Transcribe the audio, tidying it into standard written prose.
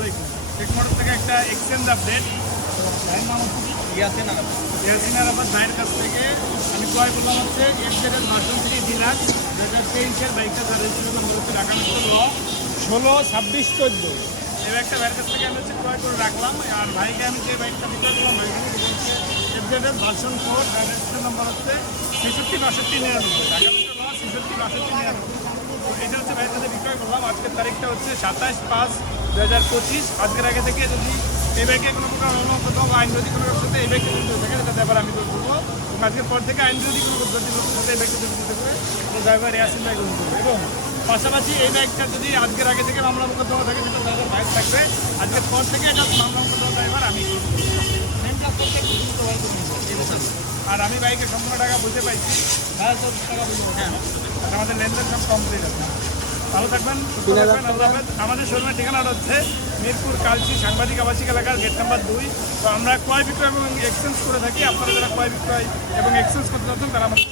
আলাইকুম। Take motor থেকে একটা এক্সচেঞ্জ আপডেট। ভাইয়ের নাম হচ্ছে কি? ইয়াসিন আরাফাত ভাইয়ের কাছ থেকে আমি ক্রয় করলাম হচ্ছে এফজেডের ভার্সন 3 ডিলার 2023-এর বাইকটা, যার রেজিস্ট্রেশন নম্বর হচ্ছে ঢাকা মেট্রো ল 162614। এই বাইকটা ভাইয়ের কাছ থেকে আমি হচ্ছে ক্রয় করে রাখলাম। আর ভাইকে আমি যে বাইকটা বিক্রয় করলাম ভাইকে হচ্ছে এফজেডের ভার্সন 4, যার রেজিস্ট্রেশন নম্বর হচ্ছে 666299, ঢাকা মেট্রো ল 666299। এটা হচ্ছে ভাইয়ের কাছে বিক্রয় করলাম। আজকের তারিখটা হচ্ছে 27/5/2025। আজকের আগে থেকে যদি এই ব্যাগে কোনো প্রকার কোথাও আইন যদি কোনো সাথে এই ব্যাগটা যদি থাকে তাতে আবার আমি করবো, এবং আজকের পর থেকে আইন যদি কোনো পদ্ধতি লোকের সাথে এই ব্যাগটা যদি দিতে পারে তো ড্রাইভার ইয়াসিন ভাই গ্রহণ করবে। এবং পাশাপাশি এই ব্যাগটা যদি আজকের আগে থেকে মামলা মোকদ্দমা থাকে সেটা ড্রাইভার বাইক থাকবে, আজকের পর থেকে এটা মামলা মোকদ্দমা ড্রাইভার আমি গ্রহণ করবো। আর আমি বাইকে সম্পূর্ণ টাকা বুঝতে পাইছি, টাকা বুঝতে পারছি। আর আমাদের লেনদেন সব কমপ্লিট আছে। ভালো থাকবেন, সুস্থ থাকবেন, আল্লাহ হাফেজ। আমাদের শোরুমের ঠিকানাটা হচ্ছে মিরপুর কালচি সাংবাদিক আবাসিক এলাকার গেট নাম্বার 2। তো আমরা ক্রয় বিক্রয় এবং এক্সচেঞ্জ করে থাকি। আপনারা যারা ক্রয় বিক্রয় এবং এক্সচেঞ্জ করতে চাচ্ছেন তারা আমাদের